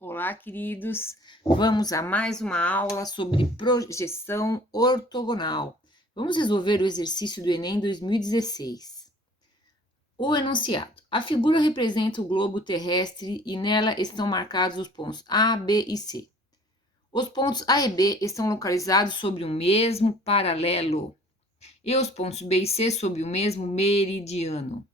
Olá, queridos. Vamos a mais uma aula sobre projeção ortogonal. Vamos resolver o exercício do Enem 2016. O enunciado. A figura representa o globo terrestre e nela estão marcados os pontos A, B e C. Os pontos A e B estão localizados sobre o mesmo paralelo e os pontos B e C sobre o mesmo meridiano.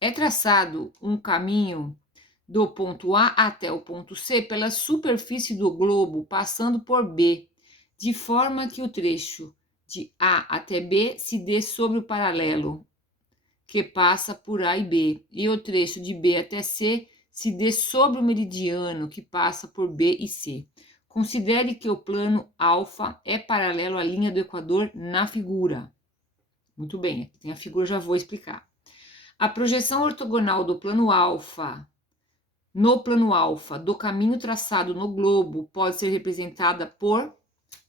É traçado um caminho do ponto A até o ponto C pela superfície do globo, passando por B, de forma que o trecho de A até B se dê sobre o paralelo, que passa por A e B, e o trecho de B até C se dê sobre o meridiano, que passa por B e C. Considere que o plano alfa é paralelo à linha do Equador na figura. Muito bem, aqui tem a figura, já vou explicar. A projeção ortogonal do plano alfa no plano alfa do caminho traçado no globo pode ser representada por...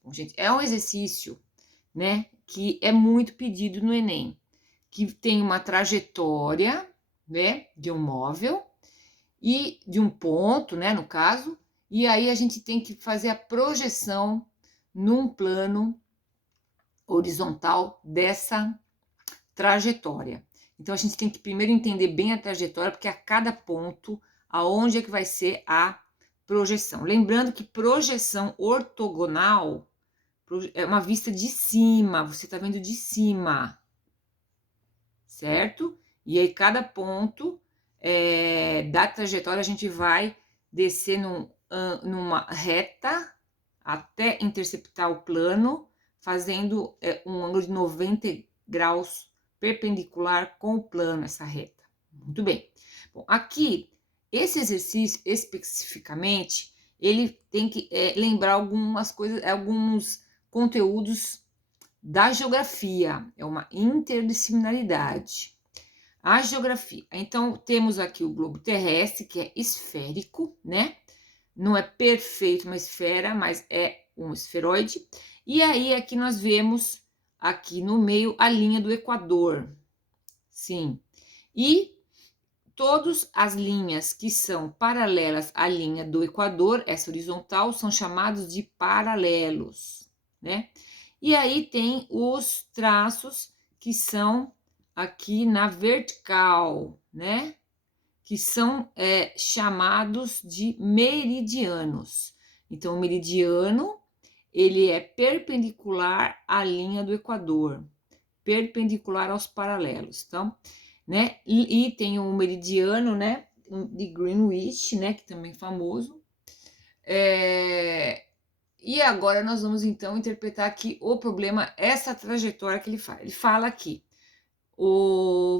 Bom, gente, é um exercício, né, que é muito pedido no Enem, que tem uma trajetória, né, de um móvel e de um ponto, né, no caso, e aí a gente tem que fazer a projeção num plano horizontal dessa trajetória. Então a gente tem que primeiro entender bem a trajetória, porque a cada ponto, aonde é que vai ser a projeção. Lembrando que projeção ortogonal é uma vista de cima, você está vendo de cima, certo? E aí cada ponto da trajetória a gente vai descer numa reta até interceptar o plano, fazendo um ângulo de 90 graus perpendicular com o plano, essa reta. Muito bem. Bom, aqui, esse exercício especificamente, ele tem que lembrar algumas coisas, alguns conteúdos da geografia, é uma interdisciplinaridade. A geografia. Então, temos aqui o globo terrestre, que é esférico, né? Não é perfeito uma esfera, mas é um esferoide. E aí, aqui nós vemos, aqui no meio, a linha do Equador. Sim. E todas as linhas que são paralelas à linha do Equador, essa horizontal, são chamados de paralelos, né? E aí tem os traços que são aqui na vertical, né? Que são chamados de meridianos. Então, o meridiano, ele é perpendicular à linha do Equador, perpendicular aos paralelos. Então, né? E tem o meridiano, né? De Greenwich, né? Que também é famoso. E agora nós vamos, então, interpretar aqui o problema, essa trajetória que ele fala. Ele fala aqui,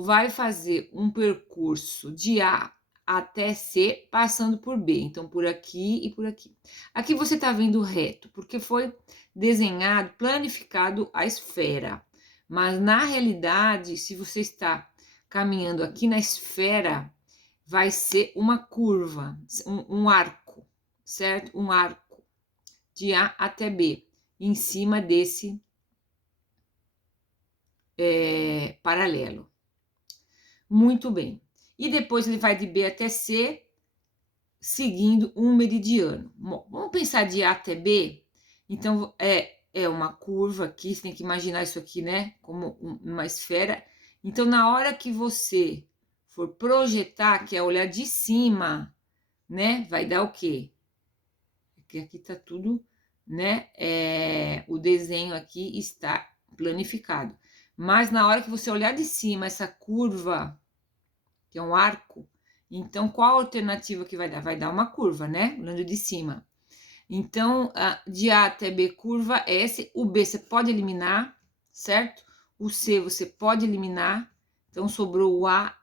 vai fazer um percurso de A até C, passando por B. Então, por aqui e por aqui. Aqui você está vendo reto, porque foi desenhado, planificado a esfera. Mas, na realidade, se você está caminhando aqui na esfera, vai ser uma curva, um arco, certo? Um arco de A até B, em cima desse paralelo. Muito bem. E depois ele vai de B até C, seguindo um meridiano. Bom, vamos pensar de A até B? Então, é uma curva aqui, você tem que imaginar isso aqui, né? Como uma esfera. Então, na hora que você for projetar, que é olhar de cima, né? Vai dar o quê? Porque aqui tá tudo, né? O desenho aqui está planificado. Mas na hora que você olhar de cima, essa curva, que é um arco, então qual a alternativa que vai dar? Vai dar uma curva, né? Olhando de cima. Então, de A até B, curva S. O B você pode eliminar, certo? O C você pode eliminar. Então, sobrou o A,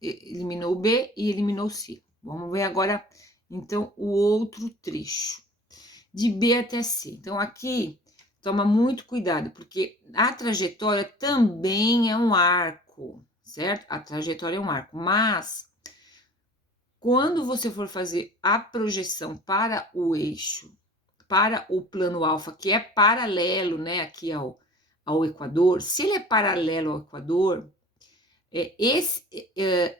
eliminou o B e eliminou o C. Vamos ver agora, então, o outro trecho. De B até C. Então, aqui, toma muito cuidado, porque a trajetória também é um arco, certo? A trajetória é um arco, mas quando você for fazer a projeção para o eixo, para o plano alfa, que é paralelo, né, aqui ao Equador, se ele é paralelo ao Equador,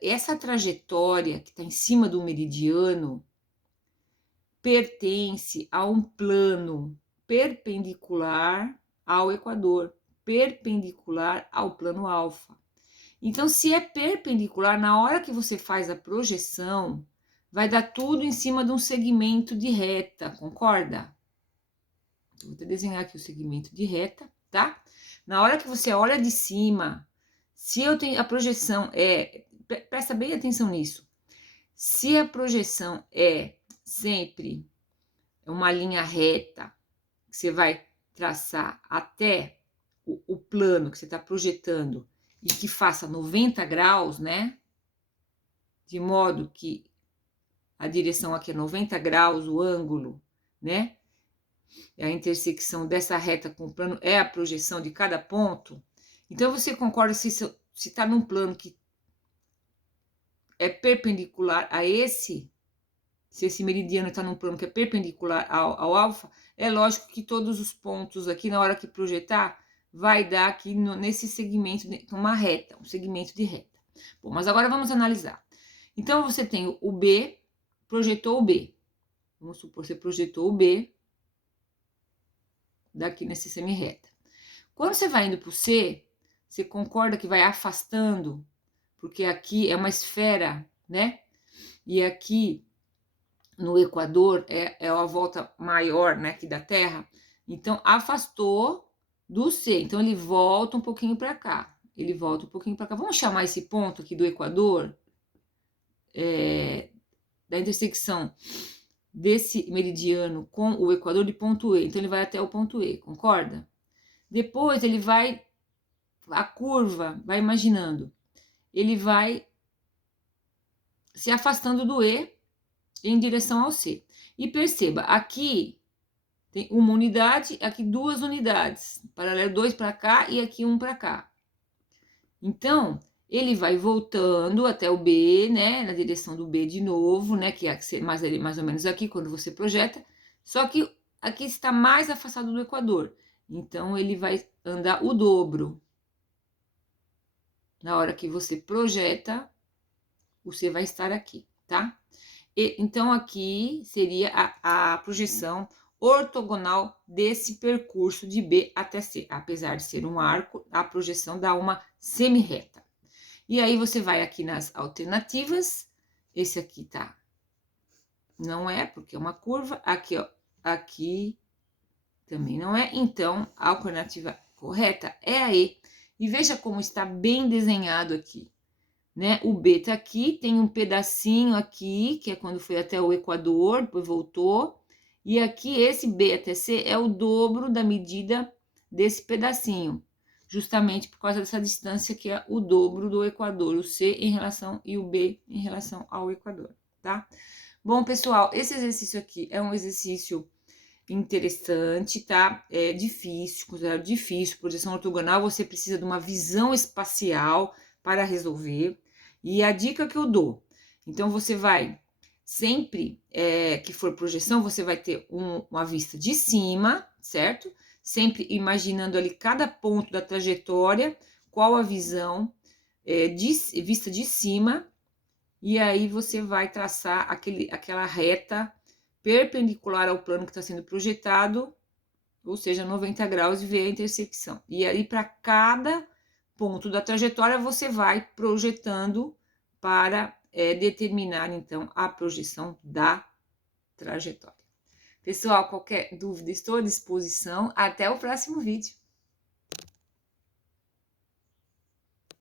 essa trajetória que está em cima do meridiano, pertence a um plano perpendicular ao equador, perpendicular ao plano alfa. Então, se é perpendicular, na hora que você faz a projeção, vai dar tudo em cima de um segmento de reta, concorda? Vou até desenhar aqui o segmento de reta, tá? Na hora que você olha de cima, se eu tenho a projeção presta bem atenção nisso. Se a projeção é sempre uma linha reta, que você vai traçar até o plano que você está projetando e que faça 90 graus, né? De modo que a direção aqui é 90 graus, o ângulo, né? A intersecção dessa reta com o plano é a projeção de cada ponto. Então, você concorda se está num plano que é perpendicular a esse, se esse meridiano está num plano que é perpendicular ao alfa, é lógico que todos os pontos aqui, na hora que projetar, vai dar aqui nesse segmento, uma reta, um segmento de reta. Bom, mas agora vamos analisar. Então, você tem o B, projetou o B. Vamos supor que você projetou o B daqui nesse semi-reta. Quando você vai indo para o C, você concorda que vai afastando, porque aqui é uma esfera, né? E aqui no Equador é a volta maior, né, aqui da Terra. Então, afastou do C. Então, ele volta um pouquinho para cá. Ele volta um pouquinho para cá. Vamos chamar esse ponto aqui do Equador, da intersecção desse meridiano com o Equador de ponto E. Então, ele vai até o ponto E, concorda? Depois, ele vai, a curva, vai imaginando, ele vai se afastando do E em direção ao C. E perceba, aqui tem uma unidade, aqui duas unidades, paralelo 2 para cá e aqui 1 para cá. Então, ele vai voltando até o B, né, na direção do B de novo, né, que é mais ou menos aqui, quando você projeta, só que aqui está mais afastado do Equador. Então, ele vai andar o dobro. Na hora que você projeta, você vai estar aqui, tá? Então, aqui seria a projeção ortogonal desse percurso de B até C. Apesar de ser um arco, a projeção dá uma semi-reta. E aí, você vai aqui nas alternativas. Esse aqui tá. Não é, porque é uma curva. Aqui, ó. Aqui também não é. Então, a alternativa correta é a E. E veja como está bem desenhado aqui. Né? O B tá aqui, tem um pedacinho aqui, que é quando foi até o Equador, depois voltou. E aqui, esse B até C é o dobro da medida desse pedacinho. Justamente por causa dessa distância que é o dobro do Equador. O C em relação e o B em relação ao Equador, tá? Bom, pessoal, esse exercício aqui é um exercício interessante, tá? É difícil, considerado difícil. Projeção ortogonal, você precisa de uma visão espacial para resolver. E a dica que eu dou, então você vai, sempre que for projeção, você vai ter uma vista de cima, certo? Sempre imaginando ali cada ponto da trajetória, qual a visão vista de cima, e aí você vai traçar aquela reta perpendicular ao plano que está sendo projetado, ou seja, 90 graus, e ver a intersecção. E aí, para cada ponto da trajetória, você vai projetando para determinar, então, a projeção da trajetória. Pessoal, qualquer dúvida, estou à disposição. Até o próximo vídeo.